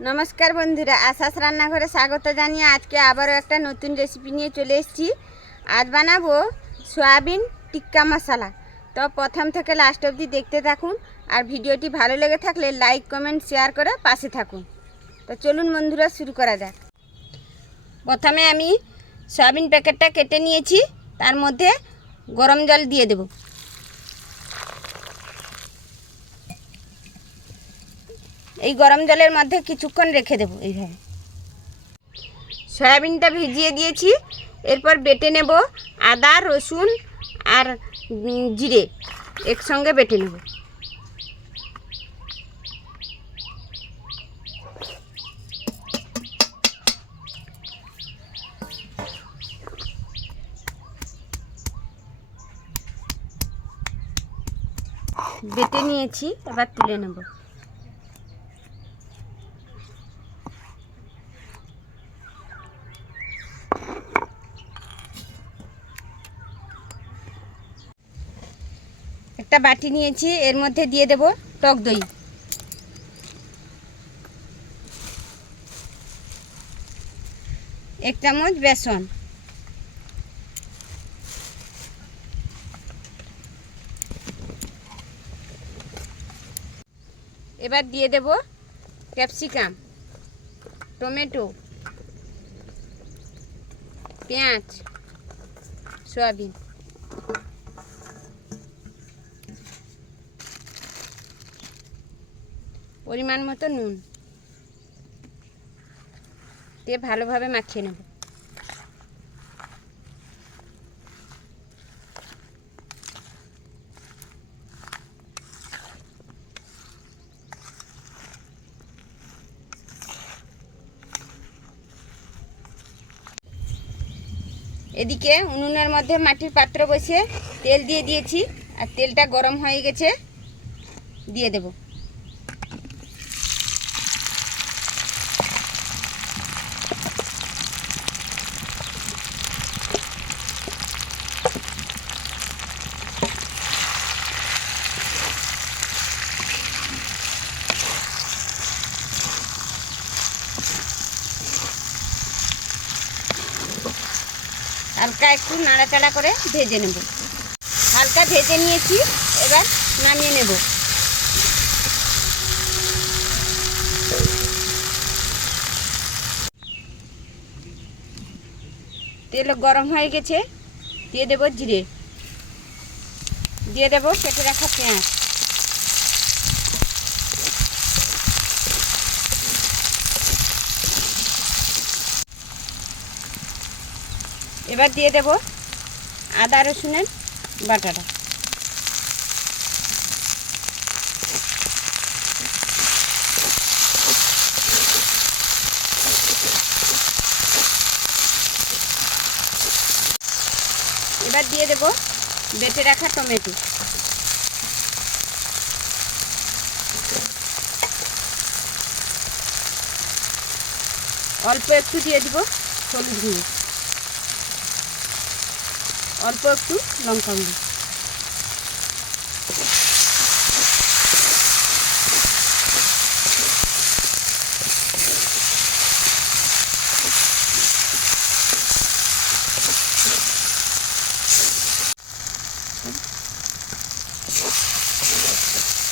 नमस्कार बंधुरा आशास रान्नाघरे स्वागत जानिए आज के आबारो एक नतून रेसिपि निये चले एसेछि। आज बानाबो सोयाबिन टिक्का मसाला। तो प्रथम थेके लास्ट अब्दि देखते थाकुन और भिडियोटी भालो लेगे थाकले लाइक कमेंट शेयर करे पाशे थाकुन। तो चलुन बंधुरा शुरू करा जाक। प्रथमे आमी सोयाबिन पैकेटटा केटे नियेछि, तार मध्य गरम जल दिए देब। এই গরম জলের মধ্যে কিছুক্ষণ রেখে দেব। এইভাবে সয়াবিনটা ভিজিয়ে দিয়েছি, এরপর বেটে নেব। আদা রসুন আর জিরে একসঙ্গে বেটে নেব। বেটে নিয়েছি, এবার তুলে নেব। একটা বাটি নিয়েছি, এর মধ্যে দিয়ে দেব টক দই, এক চামচ বেসন, এবার দিয়ে দেব ক্যাপসিকাম, টমেটো, পেঁয়াজ, সয়াবিন, পরিমাণ মতো নুন দিয়ে ভালোভাবে মাখিয়ে নেব। এদিকে উনুনের মধ্যে মাটির পাত্র বসিয়ে তেল দিয়ে দিয়েছি, আর তেলটা গরম হয়ে গেছে, দিয়ে দেব। হালকা একটু নাড়াচাড়া করে ভেজে নেব। হালকা ভেজে নিয়েছি, এবার নামিয়ে নেব। তেল গরম হয়ে গেছে, দিয়ে দেব জিরে, দিয়ে দেব কেটে রাখা পেঁয়াজ, এবার দিয়ে দেব আদা রসুনের বাটাটা, এবার দিয়ে দেব বেটে রাখা টমেটো, অল্প একটু দিয়ে দিব হলুদ গুঁড়ো, অল্প একটু লঙ্কা গুঁড়ো,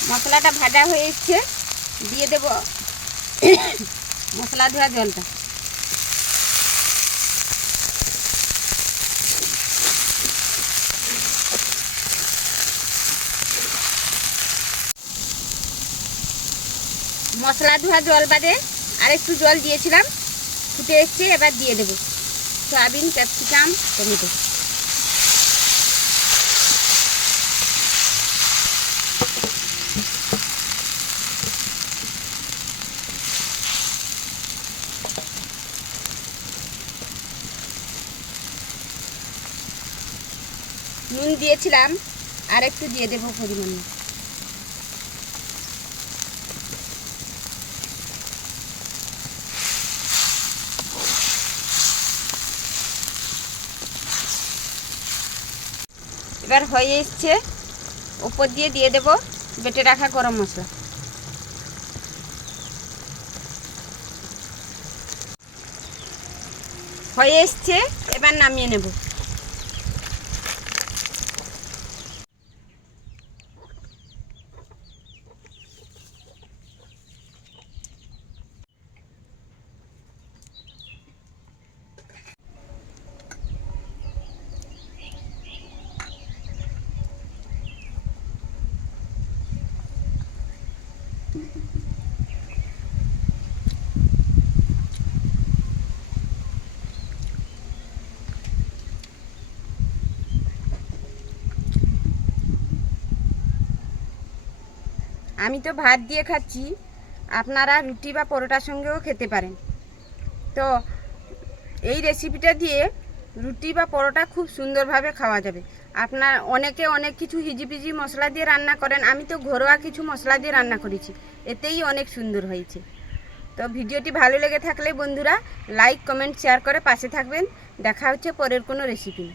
মশলাটা ভাজা হয়ে এসছে, দিয়ে দেব মশলা ধোয়া জলটা। মশলা ধোয়া জল বাদে আর একটু জল দিয়েছিলাম, ফুটে এসছে, এবার দিয়ে দেব সয়াবিন, ক্যাপসিকাম, টমেটো। নুন দিয়েছিলাম, আর একটু দিয়ে দেব পরিমাণ। এবার হয়ে এসছে, উপর দিয়ে দেব বেটে রাখা গরম মশলা। হয়ে এসছে, এবার নামিয়ে নেব। আমি তো ভাত দিয়ে খাচ্ছি, আপনারা রুটি বা পরোটার সঙ্গেও খেতে পারেন। তো এই রেসিপিটা দিয়ে রুটি বা পরোটা খুব সুন্দরভাবে খাওয়া যাবে। আপনার অনেকে অনেক কিছু হিজিপিজি মশলা দিয়ে রান্না করেন, আমি তো ঘরোয়া কিছু মশলা দিয়ে রান্না করেছি, এতেই অনেক সুন্দর হয়েছে। তো ভিডিওটি ভালো লেগে থাকলে বন্ধুরা লাইক কমেন্ট শেয়ার করে পাশে থাকবেন। দেখা হচ্ছে পরের কোনো রেসিপি।